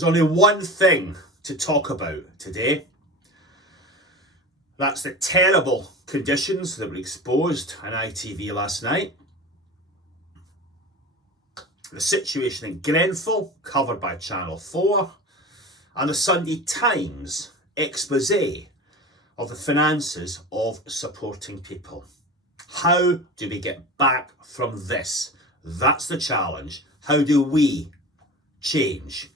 There's only one thing to talk about today. That's the terrible conditions that were exposed on ITV last night. The situation in Grenfell, covered by Channel 4, and the Sunday Times expose of the finances of supporting people. How do we get back from this? That's the challenge. How do we change?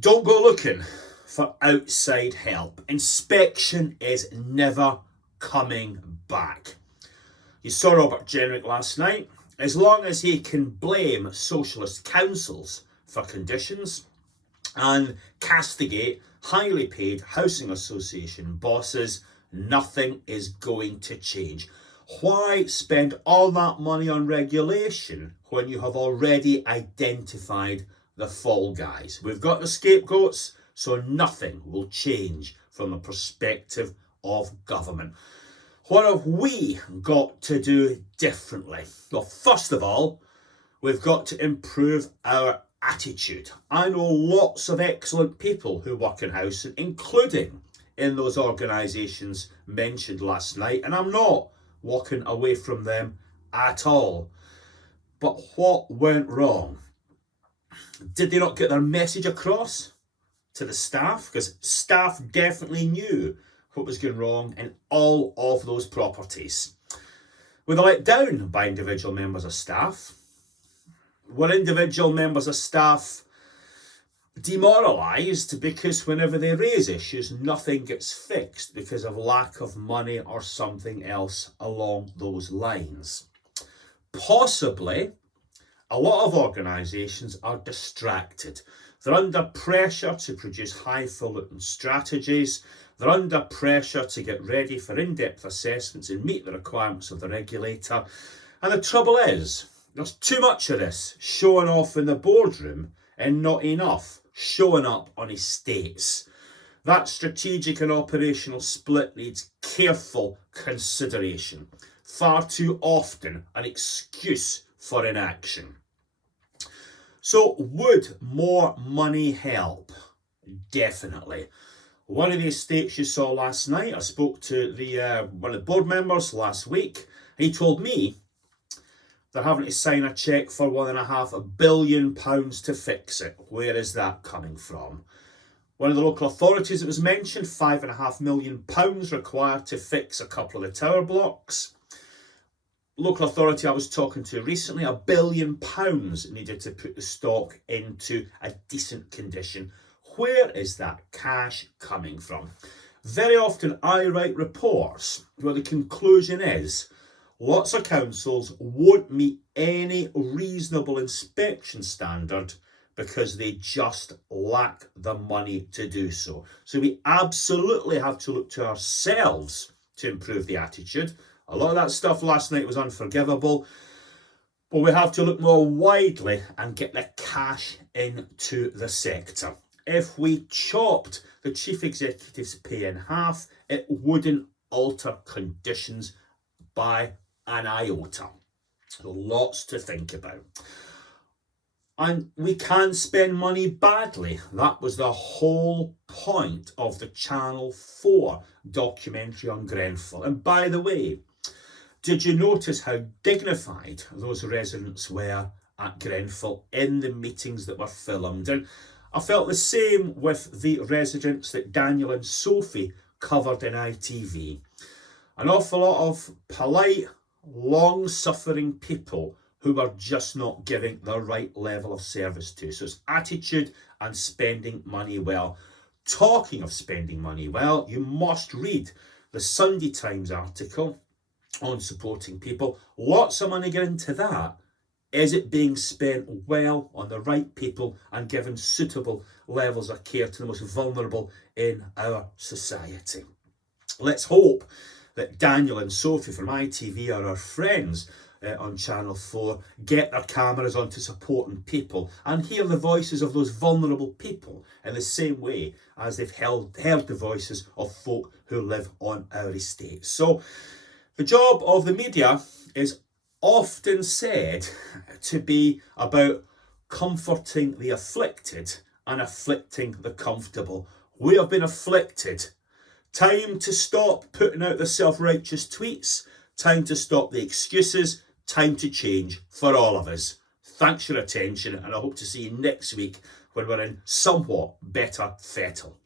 Don't go looking for outside help. Inspection is never coming back. You saw Robert Jenrick last night. As long as he can blame socialist councils for conditions and castigate highly paid housing association bosses, nothing is going to change. Why spend all that money on regulation when you have already identified the fall guys? We've got the scapegoats, so nothing will change from the perspective of government. What have we got to do differently? Well, first of all, we've got to improve our attitude. I know lots of excellent people who work in housing, including in those organisations mentioned last night, and I'm not walking away from them at all. But what went wrong? Did they not get their message across to the staff? Because staff definitely knew what was going wrong in all of those properties. Were they let down by individual members of staff? Were individual members of staff demoralised because whenever they raise issues, nothing gets fixed because of lack of money or something else along those lines? Possibly, a lot of organisations are distracted. They're under pressure to produce highfalutin strategies. They're under pressure to get ready for in-depth assessments and meet the requirements of the regulator. And the trouble is, there's too much of this showing off in the boardroom and not enough showing up on estates. That strategic and operational split needs careful consideration. Far too often an excuse for inaction. So would more money help? Definitely. One of the estates you saw last night, I spoke to one of the board members last week. He told me they're having to sign a cheque for £1.5 billion to fix it. Where is that coming from? One of the local authorities that was mentioned, £5.5 million required to fix a couple of the tower blocks. Local authority I was talking to recently, £1 billion needed to put the stock into a decent condition. Where is that cash coming from? Very often I write reports where the conclusion is lots of councils won't meet any reasonable inspection standard because they just lack the money to do so. So we absolutely have to look to ourselves to improve the attitude. A lot of that stuff last night was unforgivable, but we have to look more widely and get the cash into the sector. If we chopped the chief executive's pay in half, it wouldn't alter conditions by an iota. Lots to think about. And we can spend money badly. That was the whole point of the Channel 4 documentary on Grenfell. And by the way, did you notice how dignified those residents were at Grenfell in the meetings that were filmed? And I felt the same with the residents that Daniel and Sophie covered in ITV. An awful lot of polite, long-suffering people who are just not giving the right level of service to. So it's attitude and spending money well. Talking of spending money well, you must read the Sunday Times article on supporting people. Lots of money going into that. Is it being spent well on the right people and given suitable levels of care to the most vulnerable in our society? Let's hope that Daniel and Sophie from ITV are our friends on Channel 4, get their cameras onto supporting people and hear the voices of those vulnerable people in the same way as they've heard the voices of folk who live on our estates. So the job of the media is often said to be about comforting the afflicted and afflicting the comfortable. We have been afflicted. Time to stop putting out the self-righteous tweets. Time to stop the excuses. Time to change for all of us. Thanks for your attention, and I hope to see you next week when we're in somewhat better fettle.